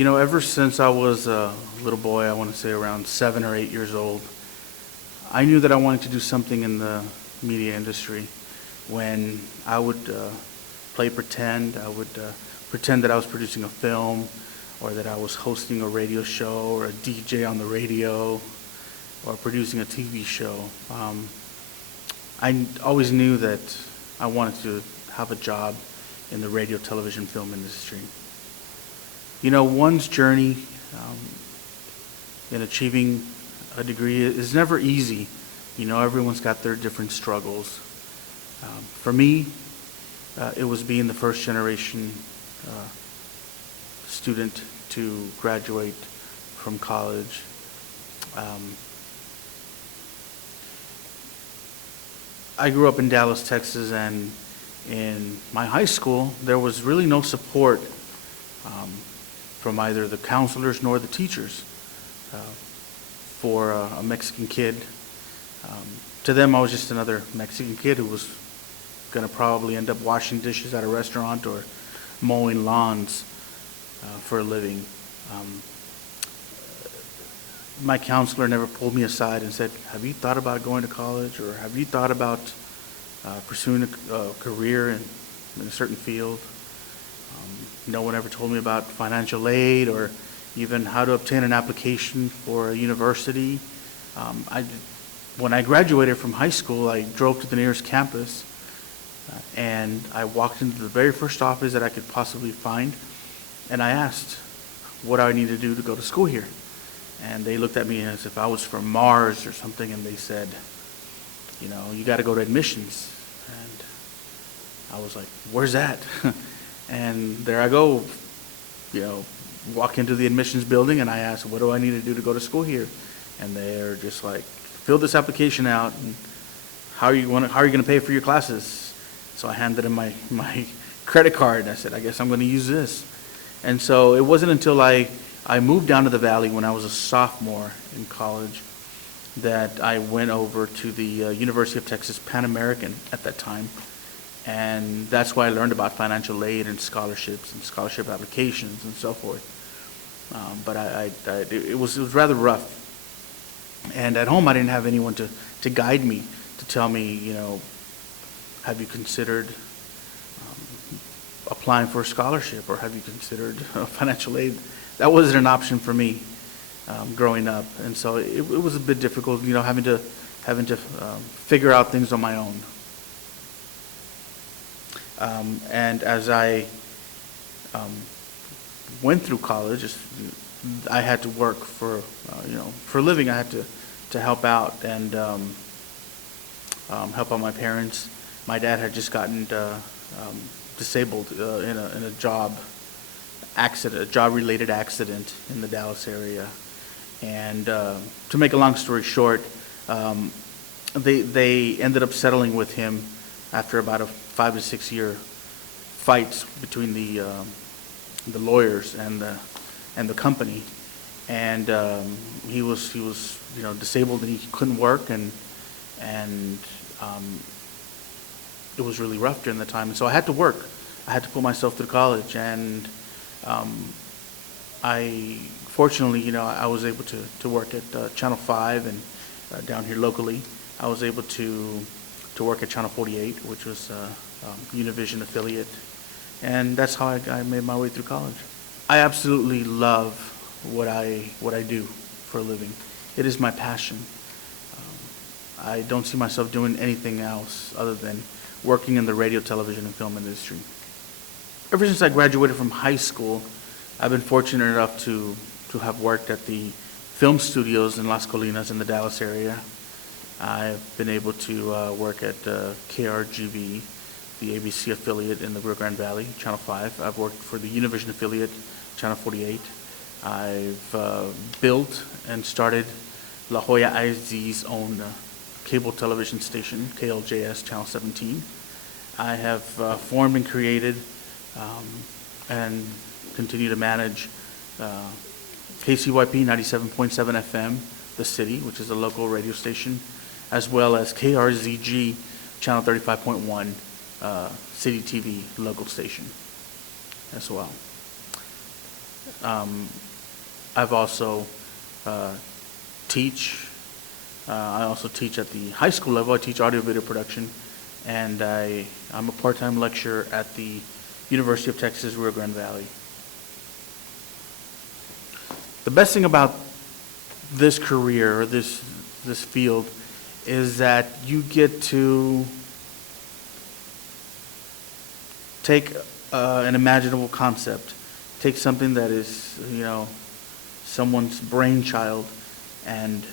Ever since I was a little boy, I want to say around 7 or 8 years old, I knew that I wanted to do something in the media industry. When I would play pretend, I would pretend that I was producing a film, or that I was hosting a radio show, or a DJ on the radio, or producing a TV show. I always knew that I wanted to have a job in the radio, television, film industry. One's journey in achieving a degree is never easy. Everyone's got their different struggles. For me, it was being the first generation student to graduate from college. I grew up in Dallas, Texas, and in my high school, there was really no support from either the counselors nor the teachers for a Mexican kid. To them, I was just another Mexican kid who was going to probably end up washing dishes at a restaurant or mowing lawns for a living. My counselor never pulled me aside and said, "Have you thought about going to college, or have you thought about pursuing a career in a certain field?" No one ever told me about financial aid or even how to obtain an application for a university. When I graduated from high school, I drove to the nearest campus and I walked into the very first office that I could possibly find, and I asked, "What do I need to do to go to school here?" And they looked at me as if I was from Mars or something, and they said, "You got to go to admissions." And I was like, "Where's that?" And there I go, walk into the admissions building, and I asked, "What do I need to do to go to school here?" And they're just like, "Fill this application out, and how are you going to pay for your classes?" So I handed them my credit card, and I said, "I guess I'm going to use this." And so it wasn't until I moved down to the Valley when I was a sophomore in college that I went over to the University of Texas Pan American at that time. And that's why I learned about financial aid and scholarships and scholarship applications and so forth. But it was rather rough. And at home, I didn't have anyone to guide me, to tell me, have you considered applying for a scholarship, or have you considered financial aid? That wasn't an option for me growing up. And so it was a bit difficult, having to figure out things on my own. And as I went through college, I had to work for a living. I had to help out and help out my parents. My dad had just gotten disabled in a job-related accident in the Dallas area. And to make a long story short, they ended up settling with him after about a 5 to 6 year fight between the lawyers and the company, and he was disabled and he couldn't work, and it was really rough during the time. And so I had to work. I had to put myself through college, and fortunately, I was able to work at Channel 5 and down here locally. I was able to work at Channel 48, which was a Univision affiliate, and that's how I made my way through college. I absolutely love what I do for a living. It is my passion. I don't see myself doing anything else other than working in the radio, television, and film industry. Ever since I graduated from high school, I've been fortunate enough to have worked at the film studios in Las Colinas in the Dallas area. I've been able to work at KRGV, the ABC affiliate in the Rio Grande Valley, Channel 5. I've worked for the Univision affiliate, Channel 48. I've built and started La Jolla ISD's own cable television station, KLJS Channel 17. I have formed and created and continue to manage KCYP 97.7 FM, The City, which is a local radio station, as well as KRZG Channel 35.1, City TV local station as well. I've also teach. I also teach at the high school level. I teach audio video production, and I'm a part-time lecturer at the University of Texas, Rio Grande Valley. The best thing about this career, or this field, is that you get to take an imaginable concept, take something that is, someone's brainchild, and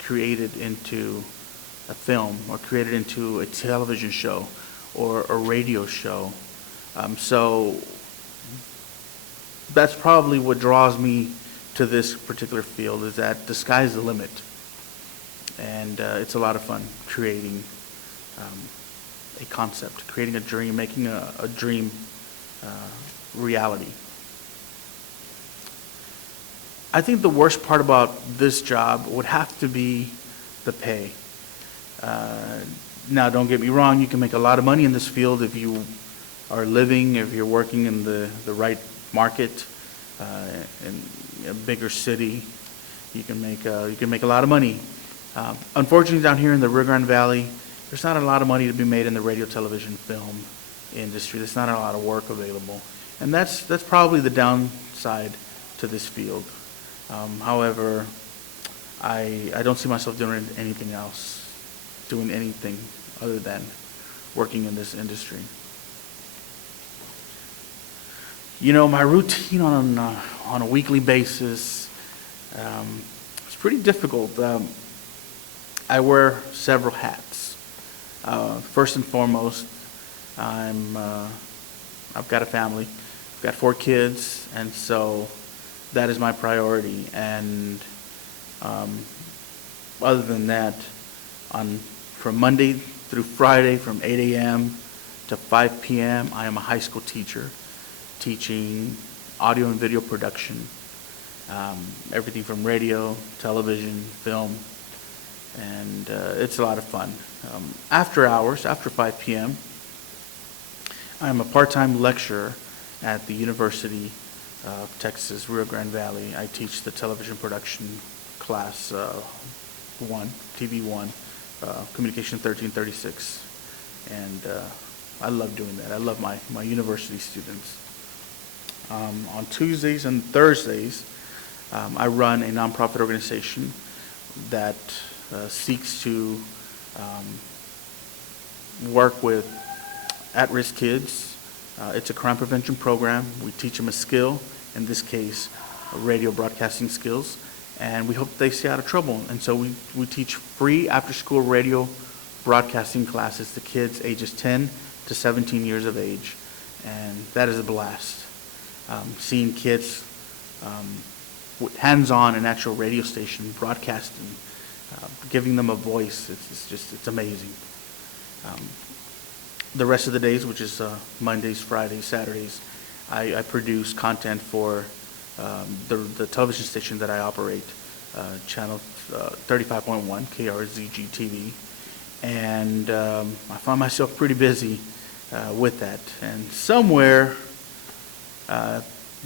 create it into a film, or create it into a television show or a radio show. So that's probably what draws me to this particular field, is that the sky's the limit. And it's a lot of fun creating a concept, creating a dream, making a dream reality. I think the worst part about this job would have to be the pay. Now, don't get me wrong, you can make a lot of money in this field if you are living, if you're working in the right market, in a bigger city. You can make a lot of money. Unfortunately, down here in the Rio Grande Valley, there's not a lot of money to be made in the radio, television, film industry. There's not a lot of work available, and that's probably the downside to this field. However, I don't see myself doing anything else, doing anything other than working in this industry. My routine on a weekly basis, it's pretty difficult. I wear several hats. First and foremost, I've got a family. I've got 4 kids, and so that is my priority. And other than that, from Monday through Friday, from 8 a.m. to 5 p.m., I am a high school teacher, teaching audio and video production, everything from radio, television, film, and it's a lot of fun. After hours, after 5 p.m., I'm a part-time lecturer at the University of Texas, Rio Grande Valley. I teach the television production class 1, TV 1, Communication 1336, and I love doing that. I love my university students. On Tuesdays and Thursdays, I run a nonprofit organization that seeks to work with at-risk kids. It's a crime prevention program. We teach them a skill, in this case, radio broadcasting skills, and we hope that they stay out of trouble. And so we teach free after-school radio broadcasting classes to kids ages 10 to 17 years of age, and that is a blast. Seeing kids hands-on an actual radio station broadcasting, giving them a voice, it's amazing. The rest of the days, which is Mondays, Fridays, Saturdays, I produce content for the television station that I operate, channel 35.1 KRZG TV, and I find myself pretty busy with that. And somewhere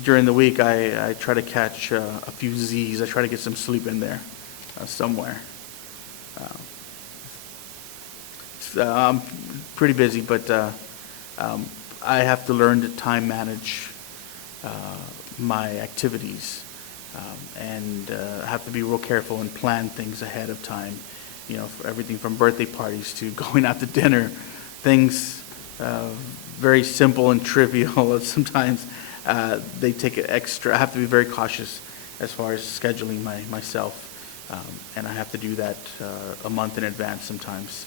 during the week, I try to catch a few Z's. I try to get some sleep in there somewhere. I'm pretty busy, but I have to learn to time manage my activities, and I have to be real careful and plan things ahead of time. For everything from birthday parties to going out to dinner, things very simple and trivial. Sometimes they take it extra. I have to be very cautious as far as scheduling myself, and I have to do that a month in advance sometimes.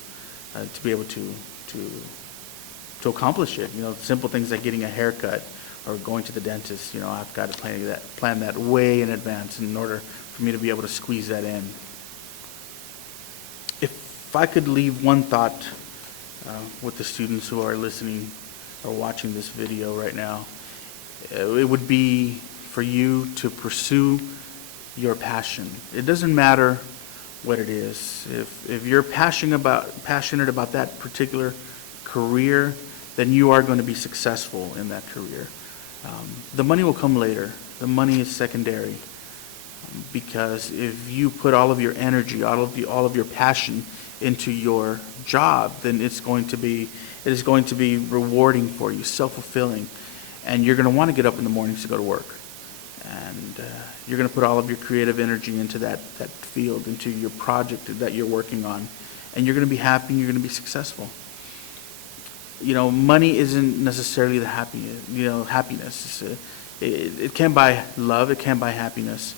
To be able to accomplish it. Simple things like getting a haircut or going to the dentist. I've got to plan that way in advance in order for me to be able to squeeze that in. If I could leave one thought with the students who are listening or watching this video right now, it would be for you to pursue your passion. It doesn't matter what it is. If you're passionate about that particular career, then you are going to be successful in that career. The money will come later. The money is secondary. Because if you put all of your energy, all of your passion into your job, then it is going to be rewarding for you, self-fulfilling, and you're going to want to get up in the mornings to go to work, and you're going to put all of your creative energy into that field, into your project that you're working on, and you're going to be happy and you're going to be successful. Money isn't necessarily the happiness. It can buy love, it can buy happiness.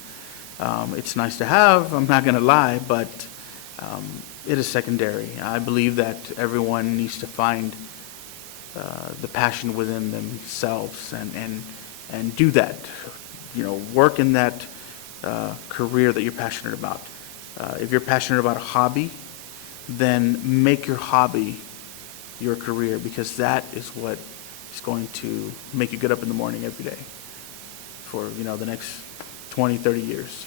It's nice to have, I'm not going to lie, but it is secondary. I believe that everyone needs to find the passion within themselves and do that. Work in that career that you're passionate about. If you're passionate about a hobby, then make your hobby your career, because that is what is going to make you get up in the morning every day for the next 20, 30 years.